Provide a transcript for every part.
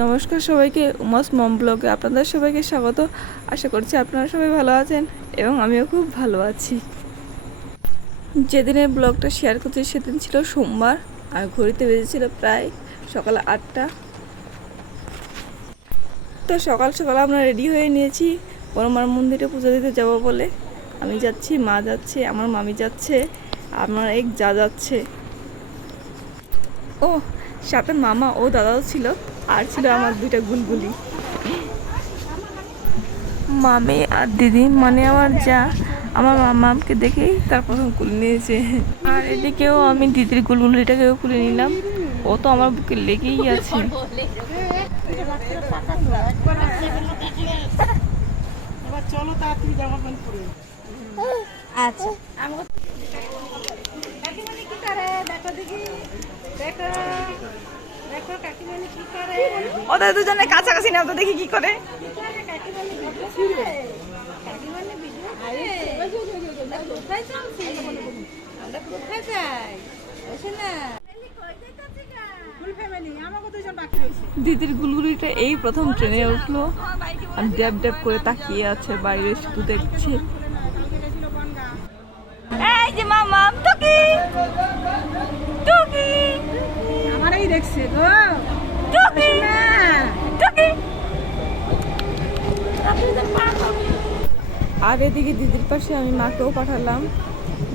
নমস্কার সবাইকে, উমাস মম ব্লগে আপনাদের সবাইকে স্বাগত। আশা করছি আপনারা সবাই ভালো আছেন এবং আমিও খুব ভালো আছি। যেদিনের ব্লগটা শেয়ার করছি সেদিন ছিল সোমবার, আর ঘড়িতে বেজেছিল প্রায় সকাল 8টা। তো সকাল সকাল আমরা রেডি হয়ে নিয়েছি বড়মার মন্দিরে পুজো দিতে যাব বলে। আমি যাচ্ছি, মা যাচ্ছে, আমার মামি যাচ্ছে, আমার এক যা যাচ্ছে, ও সাথে মামা ও দাদাও ছিল, আর ছিল আমার দুইটা গুলগুলি। মামি আর দিদি মানে আমার যা আমার মামাকে দেখেই তার প্রথম কুলে নিয়েছে। আর এদিকেও আমি দিদির গুলগুলিটাকেও কুলে নিলাম, ও তো আমার বুকে লেগেই আছে। চলো তাড়াতাড়ি জামা প্যান্ট পরে। আচ্ছা কাকিমানি কি করে দেখো দেখি, দেখো দেখো কাকিমানি কি করে। ওদের দুজনে কাছাকাছি না তো দেখি কি করে। কাকিমানি ভিডিও করে, কাকিমানি ভিডিও করে। কোথায় চলছি আমরা, কোথায় যাই বসে না ফুল ফ্যামিলি। আমাকে দুজন বাকি রয়েছে। দিদির গুলগুলিটা এই প্রথম ট্রেনে উঠলো আর ড্যাব ড্যাব করে তাকিয়ে আছে, বাইরে শুধু দেখছে। এই যে মামা টুকি টুকি আমারই দেখছে গো টুকি না। টুকি। আর এদিকে দিদির পাশে আমি মাকেও পাঠালাম,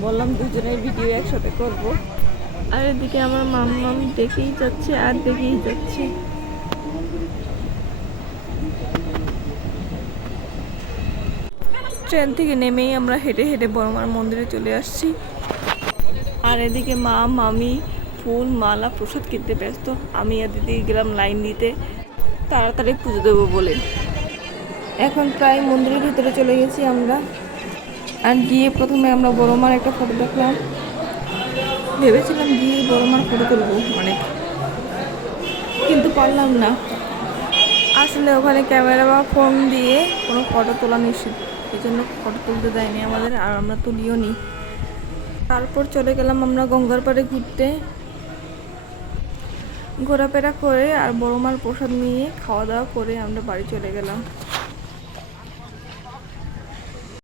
বললাম দুজনের ভিডিও একসাথে করব। আর এদিকে আমার মাম্মাম দেখেই যাচ্ছে আর দেখেই যাচ্ছে। ট্রেন থেকে নেমেই আমরা হেঁটে হেঁটে বড়মার মন্দিরে চলে আসছি। আর এদিকে মা মামি ফুল মালা প্রসাদ কিনতে ব্যস্ত, আমি আর দিদি গেলাম লাইন দিতে তাড়াতাড়ি পুজো দেবো বলে। এখন প্রায় মন্দিরের ভিতরে চলে গেছি আমরা। আর গিয়ে প্রথমে আমরা বড়মার একটা ফটো দেখলাম, ভেবেছিলাম গিয়ে বড়মার ফটো তুলবো অনেক, কিন্তু পারলাম না। আসলে ওখানে ক্যামেরা বা ফোন দিয়ে কোনো ফটো তোলা নিষেধ, এই জন্য ফটো তুলতে দেয়নি আমাদের, আর আমরা তুলিও নি। তারপর চলে গেলাম আমরা গঙ্গার পাড়ে ঘুরতে, ঘোরাফেরা করে আর বড়মার প্রসাদ নিয়ে খাওয়া দাওয়া করে আমরা বাড়ি চলে গেলাম।